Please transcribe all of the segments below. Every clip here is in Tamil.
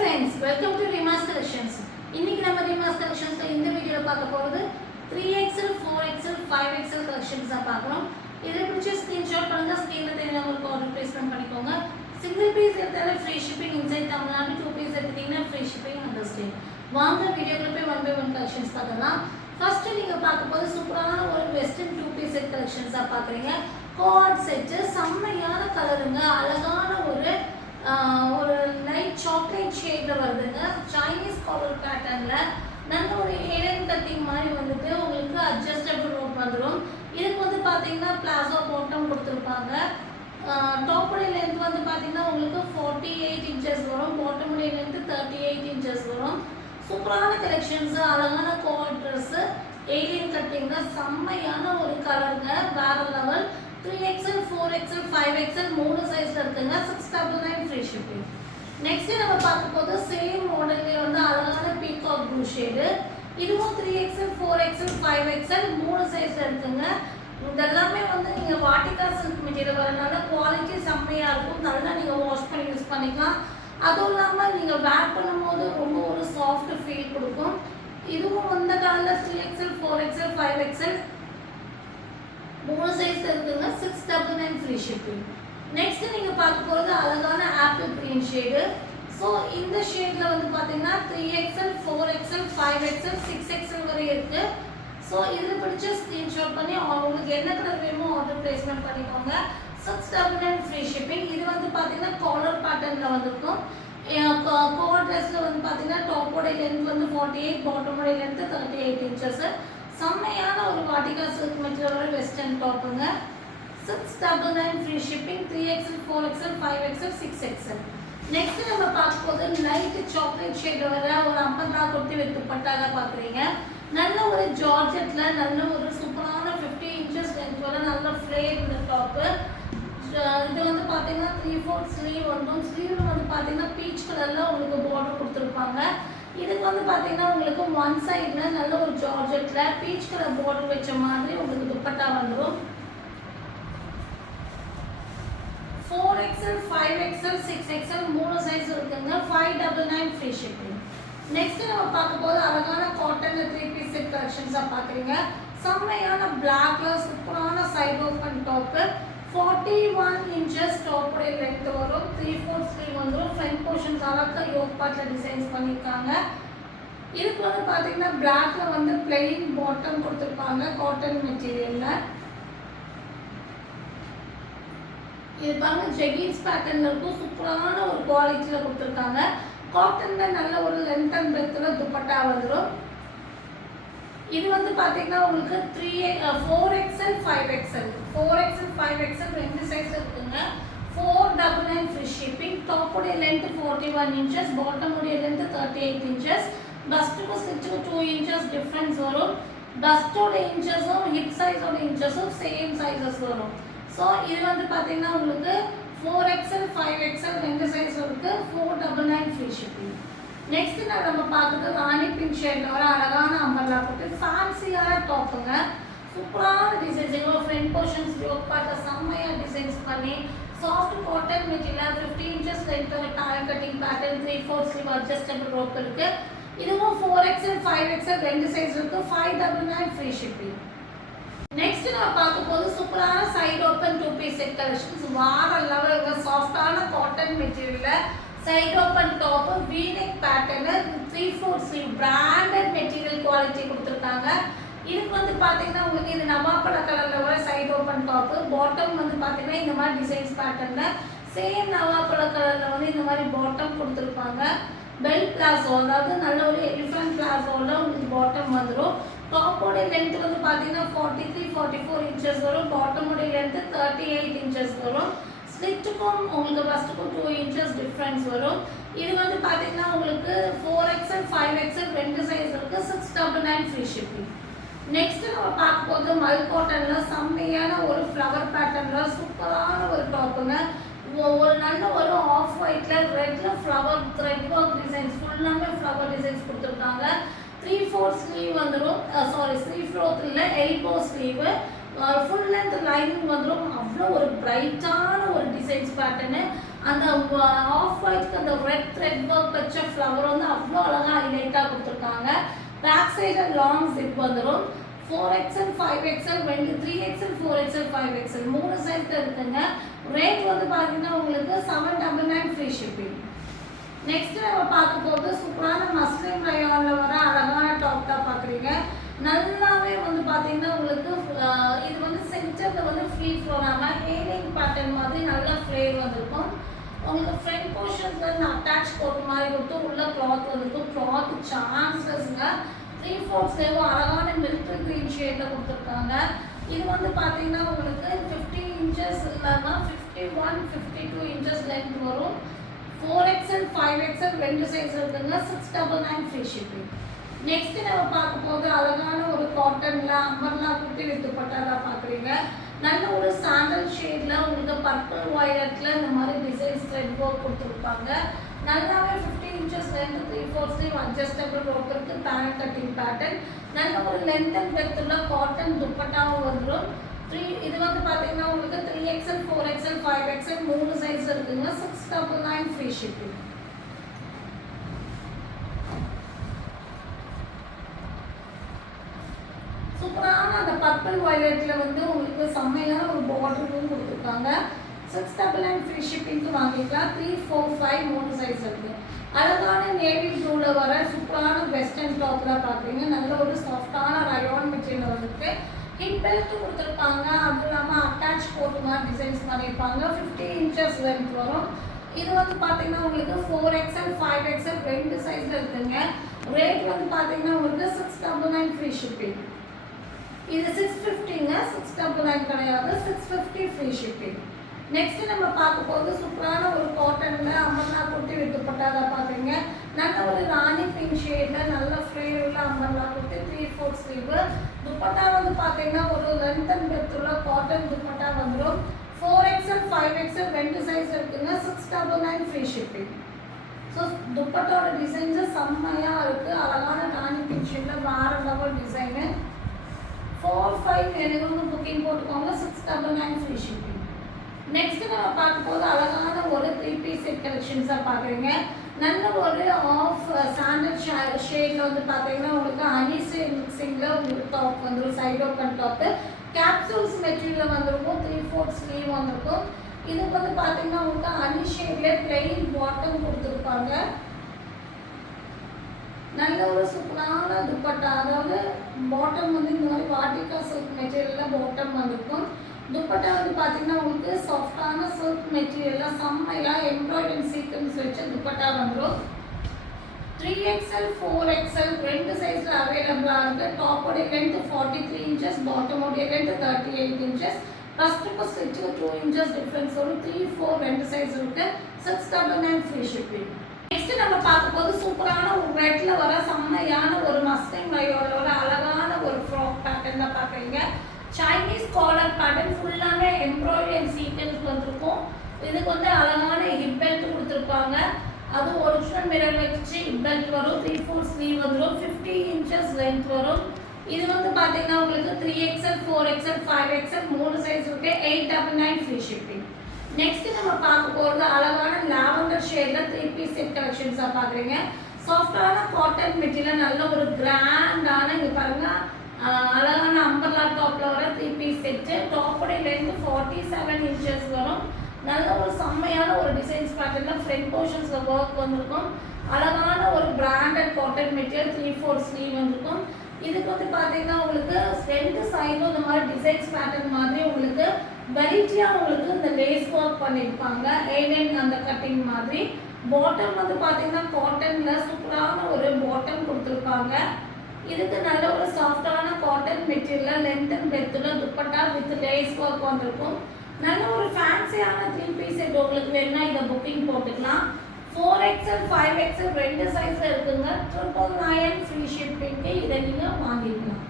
friends, welcome to Rima's Collections. இன்னைக்கு நம்ம Rima's Collectionsல இந்த வீடியோல பார்க்க போறது 3XL, 4XL, 5XL collections தான் பார்க்கறோம். இதை பிடிச்ச ஸ்கிரீன்ஷாட் பண்ணுங்க, ஸ்கிரீன்ல தெரியுற நம்பருக்கு ஆர்டர் பிளேஸ்மென்ட் பண்ணிக்கோங்க. சிங்கிள் பீஸ் எடுத்தாலே free shipping inside Tamil Nadu, 2 piece எடுத்தீங்கன்னா ஃப்ரீ ஷிப்பிங் அண்டர் ஸ்டேட். வாங்க வீடியோக்குள்ள போய் ஒன் பை ஒன் கலெக்ஷன்ஸ் பார்க்கலாம். ஃபர்ஸ்ட் நீங்க பார்க்க போறது சூப்பரான ஒரு வெஸ்டர்ன் 2 பீஸ் செட் கலெக்ஷன்ஸ் தான் பார்க்கறீங்க. கோஆர்ட் செட் செம்மையான கலருங்க, அழகான ஒரு லைட் சாக்லேட் ஷேட்ல வருதுங்க. சைனீஸ் காலர் பேட்டர்ன்ல நல்ல ஒரு ஏடன் கட்டிங் மாதிரி வந்துட்டு உங்களுக்கு அட்ஜஸ்டபிள் ரோப் வந்துடும். இதுக்கு வந்து பாத்தீங்கன்னா பிளாசோ பாட்டம் கொடுத்துருப்பாங்க. டாப் உடைய லென்த் வந்து பாத்தீங்கன்னா உங்களுக்கு 48 இன்ச்சஸ் வரும், பாட்டம் உடைய லென்த் 38 இன்ச்சஸ் வரும். சூப்பரான கலெக்ஷன்ஸ், அழகான கோஆர்ட் ட்ரெஸ், ஏலியன் கட்டிங்ல செம்மையான ஒரு கலருங்க, வேற லெவல். 3XL, 4XL, 5XL மூணு சைஸ்ல இருக்குங்க. 699 ஃப்ரீ ஷிப்பிங். நெக்ஸ்ட் நம்ம பார்க்க போது சேம் மாடல்லே வந்து அழகான பீகாக் ப்ளூ ஷேடு. இதுவும் 3XL, 4XL, 5XL மூணு சைஸ்ல இருக்குங்க. இதெல்லாமே வந்து நீங்க வாட்டிகா சில்க் மெட்டீரியல் வரனால குவாலிட்டி செம்மையா இருக்கும். நல்லா நீங்க வாஷ் பண்ணி யூஸ் பண்ணிக்கலாம். அதுவும் இல்லாம நீங்க வேர் பண்ணும்போது ரொம்ப ஒரு சாஃப்ட் ஃபீல் கொடுக்கும். இதுவும் இந்த காலத்துல 3XL, 4XL, 5XL மூணு சைஸ்ல இருக்குங்க. 699 ஃப்ரீ ஷிப்பிங். நெக்ஸ்ட் நீங்க பார்க்க போறது அழகான ஆப்பிள் கிரீன் ஷேடு. ஸோ இந்த ஷேட்ல வந்து பாத்தீங்கன்னா 3XL, 4XL, 5XL, 6XL வரை இருக்கு. ஸோ இதில் பிடிச்ச ஸ்க்ரீன்ஷாட் பண்ணி உங்களுக்கு என்ன கலர் வேணுமோ ஆர்டர் பிளேஸ்மெண்ட் பண்ணிக்கோங்க. 699 ஃப்ரீ ஷிப்பிங். இது வந்து பாத்தீங்கன்னா காலர் பேட்டர்ன்ல வந்திருக்கும். கோஆர்ட் ட்ரெஸ்ல வந்து பாத்தீங்கன்னா டாப்போட லென்த் வந்து 48, பாட்டமோட லென்த் 38 இன்ச்சஸ். செம்மையான ஒரு வாட்டிகா சில்க் மெட்டீரியல் வெஸ்டர்ன் டாப்புங்க. 699 free shipping. 3XL, 4XL, 5XL, 6XL. Next நம்ம பார்க்க போது லைட் சாக்லேட் ஷேட் வர ஒரு அம்பர்லா கொட்டி வித் துப்பட்டால பாக்குறீங்க. நல்ல ஒரு ஜார்ஜெட்ல நல்ல ஒரு சூப்பரான 50 இன்ச்சஸ் லென்த் வர நல்ல ஃப்ளேர் இந்த டாப். இது வந்து பாத்தீங்கன்னா 3/4 ஸ்லீவ் வந்துடும். ஸ்லீவ்ல வந்து பாத்தீங்கன்னா பீச் கலர்ல உங்களுக்கு பார்டர் கொடுத்துருப்பாங்க. இதுக்கு வந்து பாத்தீங்கன்னா உங்களுக்கு ஒன் சைடுல நல்ல ஒரு ஜார்ஜெட்ல பீச் கலர் பார்டர் வச்ச மாதிரி உங்களுக்கு துப்பட்டா வந்துடும். 4XL, 5XL, 6XL மூணு சைஸ் இருக்குங்க. 599 ஃப்ரீ ஷிப்பிங். நெக்ஸ்ட் நம்ம பார்க்க போது அழகான காட்டன்ல 3 பீஸ் செட் கலெக்ஷன்ஸா பாக்குறீங்க. செம்மையான பிளாக்ல சூப்பரான side open top. 41 inches top உடைய லென்த் வரும். 3/4 ஸ்லீவ் வந்துடும். ஃப்ரண்ட் போர்ஷன்ஸ் அழகா யோக் பார்ட்ல டிசைன்ஸ் பண்ணிருக்காங்க. இதுக்கு வந்து பாத்தீங்கன்னா பிளாக்ல வந்து பிளெயின் பாட்டம் கொடுத்திருப்பாங்க காட்டன் மெட்டீரியல்ல. இது பாருங்க ஜெகின்ஸ் பேட்டர்ன்ல இருக்கும். சூப்பரான ஒரு குவாலிட்டில கொடுத்திருக்காங்க. காட்டன்ல நல்ல ஒரு லென்த் அண்ட் பிரெத்ல துப்பட்டா வந்துடும். இது வந்து பாத்தீங்கன்னா உங்களுக்கு 4XL, 5XL, 4XL, 5XL ரெண்டு சைஸ்ல இருக்குங்க. 499 ஃப்ரீ ஷிப்பிங். டாப் உடைய லென்த் 41 இன்ச்சஸ், பாட்டம் உடைய லென்த் 38 இன்ச்சஸ். பஸ்ட்டுக்கு ஸ்லிட்டுக்கு 2 இன்ச்சஸ் டிஃபரன்ஸ் வரும். பஸ்டோட இன்ச்சஸும் ஹிப் சைஸோட இன்ச்சஸும் சேம் சைஸஸ் வரும். ஸோ இது வந்து பாத்தீங்கன்னா உங்களுக்கு 4XL, 5XL ரெண்டு சைஸ் இருக்கு. 499 ஃப்ரீ ஷிப்பிங். நெக்ஸ்ட் நம்ம பார்க்குறது ராணி பிங்க் ஷேட்ல வர அழகான அம்பர்லா போட்டு ஃபேன்சியான டாப்புங்க. சூப்பரான டிசைன்ஸ். எவ்வளோ ஃப்ரண்ட் போர்ஷன்ஸ் யோக் பார்ட்ல செம்மையா டிசைன்ஸ் பண்ணி soft cotton material 50 inches length ஒரு டால் cutting pattern 3/4 sleeve adjustable rope இருக்கு. இதுவும் 4XL, 5XL ரெண்டு சைஸ் இருக்கு. 599 ஃப்ரீ ஷிப்பிங். நெக்ஸ்ட் நம்ம பார்க்க போது சூப்பரான side open 2 piece set collections. வார லெவல்ல சாஃப்டான காட்டன் மெட்டீரியல்ல side open top V-neck pattern 3/4 sleeve branded material quality கொடுத்திருக்காங்க. இதுக்கு வந்து பாத்தீங்கன்னா உங்களுக்கு இது நவாப்பழ கலர்ல வர சைடு ஓபன் டாப். பாட்டம் வந்து பாத்தீங்கன்னா இந்த மாதிரி டிசைன்ஸ் பேட்டர்ன்ல சேம் நவாப்பழ கலர்ல வந்து இந்த மாதிரி பாட்டம் கொடுத்திருப்பாங்க. பெல் பிளாசோ, அதாவது நல்ல ஒரு எலிஃபண்ட் பிளாசோல உங்களுக்கு பாட்டம் வந்துடும். டாப்போட லென்த் வந்து பாத்தீங்கன்னா 43, 44 இன்ச்சஸ் வரும். பாட்டமோட லென்த் 38 இன்ச்சஸ் வரும். ஸ்லிட்டுக்கும் உங்களுக்கு பஸ்ட்டுக்கும் 2 இன்ச்சஸ் டிஃபரன்ஸ் வரும். இது வந்து பாத்தீங்கன்னா உங்களுக்கு 4XL, 5XL ரெண்டு சைஸ் இருக்கு. 699 ஃப்ரீ ஷிப்பிங். நெக்ஸ்ட் நம்ம பார்க்க போது மல் காட்டன்ல செம்மையான ஒரு ஃப்ளவர் பேட்டர்ன்ல சூப்பரான ஒரு டாப்புங்க. ஒரு நல்ல ஒரு ஆஃப் ஒயிட்ல ரெட்ல ஃப்ளவர் த்ரெட் ஒர்க் டிசைன்ஸ் ஃபுல்லாமே ஃப்ளவர் டிசைன்ஸ் கொடுத்துருக்காங்க. 3/4 ஸ்லீவ் வந்துடும். ஸ்லீவ் இல்ல elbow sleeve. Full length lining வந்துடும். அவ்வளோ ஒரு பிரைட்டான ஒரு டிசைன்ஸ் பேட்டர்னு அந்த ஆஃப் ஒயிட்க்கு அந்த ரெட் த்ரெட் ஒர்க் வச்ச ஃப்ளவர் வந்து அவ்வளோ அழகாக ஹைலைட்டாக கொடுத்துருக்காங்க. பேக் சைடு லாங் ஜிப் வந்துடும். 4XL 5XL 3XL 4XL 5XL 3 சைஸ்ல இருக்குங்க. ரேட் வந்து பார்த்தீங்கன்னா உங்களுக்கு 799 ஃப்ரீ ஷிப்பிங். நெக்ஸ்ட் நம்ம பார்க்க போகிறது சூப்பரான மஸ்லின் ரயான்ல வர அழகான டாப் தான் பார்க்குறீங்க. நல்லாவே வந்து பார்த்தீங்கன்னா உங்களுக்கு இது வந்து சென்டரில் வந்து ஃப்ரீ ஃப்ளோராமல் ஹேரிங் பேட்டர்ன் மாதிரி நல்ல ஃப்ளேர் வந்திருக்கும். உங்களுக்கு ஃப்ரண்ட் போர்ஷன்ஸ்ல அட்டாச் கோட் மாதிரி கொடுத்து உள்ள கிளாத் வந்திருக்கும். கிளாத் சான்சஸ்ங்க 3/4 ஸ்லீவ் அழகான மில்க் கிரீன் ஷேடில் கொடுத்துருக்காங்க. இது வந்து பார்த்தீங்கன்னா உங்களுக்கு 50 இன்ச்சஸ் இல்லாமல் 51 52 இன்ச்சஸ் லென்த் வரும். 4XL 5XL 2 சைஸ் இருக்குங்க. 699 ஃப்ரீ ஷிப்பிங். நெக்ஸ்ட் நம்ம பார்க்க போது அழகான ஒரு காட்டன்ல அம்பர்லா குட்டி வித்து பட்டாதா பார்க்குறீங்க. நல்ல ஒரு சாண்டல் ஷேட்ல உங்களுக்கு பர்பிள் வயலட்ல இந்த மாதிரி டிசைன்ஸ் த்ரெட் ஒர்க் கொடுத்துருப்பாங்க. நல்லாவே 50 inches length 3/4 sleeve adjustable rope இருக்கு. பேனல் கட்டிங் பேட்டர்ன் நல்ல ஒரு லென்த் அண்ட் வித் உள்ள காட்டன் துப்பட்டாவும் வந்துடும். இது வந்து பார்த்தீங்கன்னா உங்களுக்கு 3XL 4XL 5XL 3 சைஸ் இருக்குங்க. 699 ஃப்ரீ ஷிப்பிங். சூப்பரான அந்த பர்பிள் வயலட்ல வந்து உங்களுக்கு செம்மையான ஒரு பார்டரும் கொடுத்துருக்காங்க. 699 ஃப்ரீ ஷிப்பிங்க்கு வாங்கிக்கலாம். 3 4 5 3 சைஸ் இருக்கு. அழகான நேவி ப்ளூல வர சூப்பரான வெஸ்டர்ன் டாப் தான் பார்க்குறீங்க. நல்ல ஒரு சாஃப்டான ரயான் மெட்டீரியல் வந்துருக்கு. ஹிப் பெல்ட் கொடுத்துருப்பாங்க. அது இல்லாமல் அட்டாச் கோட் மாதிரி டிசைன்ஸ் பண்ணியிருப்பாங்க. 50 இன்ச்சஸ் லென்த் வரும். இது வந்து பார்த்தீங்கன்னா உங்களுக்கு 4XL 5XL 2 சைஸில் இருக்குங்க. ரேட் வந்து பார்த்தீங்கன்னா உங்களுக்கு 699 ஃப்ரீ ஷிப்பிங். இது 650ங்க. 699 கிடையாது. 650 ஃப்ரீ ஷிப்பிங். நெக்ஸ்ட் நம்ம பார்க்க போது சூப்பரான ஒரு காட்டன்ல அம்பர்லா குட்டி விட்டுப்பட்டாத பார்க்குறீங்க. நல்ல ஒரு ராணி பிங்க் ஷேட்ல நல்ல ஃப்ளேர் உள்ள அம்பர்லா குட்டி 3/4 ஸ்லீவ். துப்பட்டா வந்து பார்த்தீங்கன்னா ஒரு லென்த் அண்ட் வித் உள்ள காட்டன் துப்பட்டா வந்துடும். 4XL 5XL 2 சைஸ் இருக்குங்க. 699 ஃப்ரீ ஷிப்பிங். ஸோ துப்பட்டாவோட டிசைன்ஸு செம்மையாக இருக்குது. அழகான ராணி பிங்க் ஷேட்ல வேற லெவல் டிசைனு. 4 5 எனக்கு புக்கிங் போட்டுக்கோங்க. 699 ஃப்ரீ ஷிப்பிங். நெக்ஸ்ட் நம்ம பார்க்க போது அழகான ஒரு 3 பீஸ் செட் கலெக்ஷன்ஸாக பார்க்குறீங்க. நல்ல ஒரு ஆஃப் சாண்டல் ஷேடில் வந்து பார்த்தீங்கன்னா உங்களுக்கு ஹனி மிக்சிங்கில் உங்களுக்கு டாப் வந்துடும். Side open top capsules material வந்துருக்கும். 3/4 ஸ்லீவ் வந்திருக்கும். இதுக்கு வந்து பார்த்தீங்கன்னா உங்களுக்கு ஹனி ஷேட்லேயே பிளெயின் பாட்டம் கொடுத்துருப்பாங்க. நல்ல ஒரு சூப்பரான துப்பட்டா, அதாவது பாட்டம் வந்து இந்த மாதிரி வாட்டிகா சில்க் மெட்டீரியலில் பாட்டம் வந்திருக்கும். துப்பட்டா வந்து பார்த்தீங்கன்னா உங்களுக்கு சாஃப்டான சில்க் மெட்டீரியலில் செம்மையாக எம்ப்ராய்டரி சீக்வன்ஸ் வச்சு துப்பட்டா வந்துடும். 3XL 4XL 2 சைஸில் அவைலபிளாக இருக்குது. டாப்போடைய லென்த் 43 இன்ச்சஸ், பாட்டமோடைய லென்த் 38 இன்ச்சஸ். ஃபஸ்ட்டுக்கு ஸ்டிச்சுக்கு 2 இன்ச்சஸ் டிஃப்ரென்ஸ் வரும். 3 4 2 சைஸ் இருக்குது. 699 ஃப்ரீ ஷிப்பிங். நெக்ஸ்ட் நம்ம பார்க்க போது சூப்பரான ஒரு ரெட்ல வர செம்மையான ஒரு மஸ்லின் ரயோன்ல வர அழகான ஒரு ஃப்ராக் பேட்டர்ன்ல பார்க்குறீங்க. சைனீஸ் காலர் பேட்டர்ன் ஃபுல்லாமே எம்ப்ராய்டரி அண்ட் சீக்வென்ஸ் வந்திருக்கும். இதுக்கு வந்து அழகான ஹிப் பெல்ட் கொடுத்துருப்பாங்க. அது ஒரிஜினல் மிரர் வச்சு ஹிப் பெல்ட் வரும். 3/4 ஸ்லீவ் வந்துடும். 50 இன்ச்சஸ் லென்த் வரும். இது வந்து பார்த்தீங்கன்னா உங்களுக்கு 3XL 4XL 5XL 3 சைஸ் இருக்கு. 899 ஃப்ரீ ஷிப்பிங். நெக்ஸ்ட் நம்ம பார்க்க போகிறது அழகான லாவெண்டர் ஷேட்ல 3 பீஸ் செட் கலெக்ஷன்ஸாக பார்க்குறீங்க. சாஃப்டான காட்டன் மெட்டீரியல் நல்ல ஒரு கிராண்டான இங்கே பாருங்க அழகான அம்பர்லா டாப்ல வர 3 பீஸ் செட்டு. டாப்போடைய லென்த் 47 இன்ச்சஸ் வரும். நல்ல ஒரு செம்மையான ஒரு டிசைன்ஸ் பேட்டர்ல ஃப்ரண்ட் போர்ஷன்ஸ்ல ஒர்க் வந்திருக்கும். அழகான ஒரு பிராண்டட் காட்டன் மெட்டீரியல் 3/4 ஸ்லீவ் வந்திருக்கும். இதுக்கு வந்து பார்த்தீங்கன்னா உங்களுக்கு ரெண்டு சைடும் இந்த மாதிரி டிசைன்ஸ் பேட்டர்ன் மாதிரி உங்களுக்கு வெரைட்டியாக உங்களுக்கு இந்த லேஸ் ஒர்க் பண்ணியிருப்பாங்க. ஏலைன் அந்த கட்டிங் மாதிரி. பாட்டம் வந்து பார்த்தீங்கன்னா காட்டனில் சூப்பரான ஒரு பாட்டம் கொடுத்துருப்பாங்க. இதுக்கு நல்ல ஒரு சாஃப்டான காட்டன் மெட்டீரியல் லென்த் அண்ட் பிரெத்தில் துப்பட்டா வித் லேஸ் ஒர்க் வந்திருக்கும். நல்ல ஒரு ஃபேன்சியான 3 பீஸ் செட் உங்களுக்கு வேணும்னா இதை புக்கிங் போட்டுக்கலாம். 4XL 5XL 2 சைஸ்ல இருக்குங்க. 999 ஃப்ரீ ஷிப்பிங்க்கு இதை நீங்கள் வாங்கிக்கலாம்.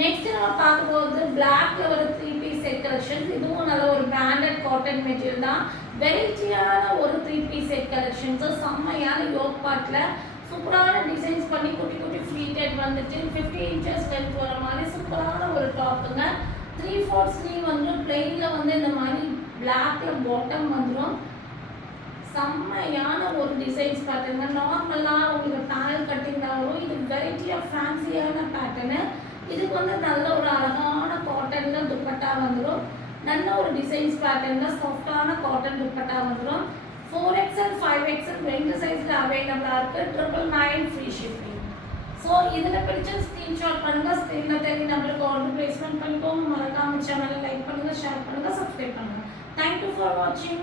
நெக்ஸ்ட் நம்ம பார்க்க போகிறது பிளாக்ல ஒரு 3 பீஸ் செட் கலெக்ஷன். இதுவும் நல்ல ஒரு பிராண்டட் காட்டன் மெட்டீரியல் தான். வெரைட்டியான ஒரு 3 பீஸ் செட் கலெக்ஷன்ஸ். செம்மையான யோக் பார்ட்ல சூப்பரான டிசைன்ஸ் பண்ணி குட்டி குட்டி ஃப்ளீட்டட் வந்துட்டு 50 இன்ச்சஸ் லென்த் வர மாதிரி சூப்பரான ஒரு டாப்புங்க. 3/4 ஸ்லீவ் வந்து பிளெயினில் வந்து இந்த மாதிரி பிளாக்ல பாட்டம் வந்துடும். செம்மையான ஒரு டிசைன்ஸ் பேட்டர்ன். நார்மலாக உங்களுக்கு பேனல் கட்டிங் தான் வரும். இது வெரைட்டியாக ஃபேன்சியான பேட்டர்னு. இதுக்கு வந்து நல்ல ஒரு அழகான காட்டனில் துப்பட்டா வந்துடும். நல்ல ஒரு டிசைன்ஸ் பேட்டர்னில் சாஃப்டான காட்டன் துப்பட்டா வந்துடும். 4XL 5XL ரெண்டு சைஸில் அவைலபிளாக இருக்குது. 999 ஃப்ரீ ஷிப்பிங். ஸோ இதில் பிடிச்ச ஸ்க்ரீன்ஷாட் பண்ணுங்கள். ஸ்க்ரீனில் தெரிய நம்பருக்கு ஆர்டர் ப்ளேஸ்மெண்ட் பண்ணிக்கோங்க. மறக்காம சேனலை லைக் பண்ணுங்கள், ஷேர் பண்ணுங்கள், சப்ஸ்கிரைப் பண்ணுங்கள். தேங்க்யூ ஃபார் வாட்சிங்.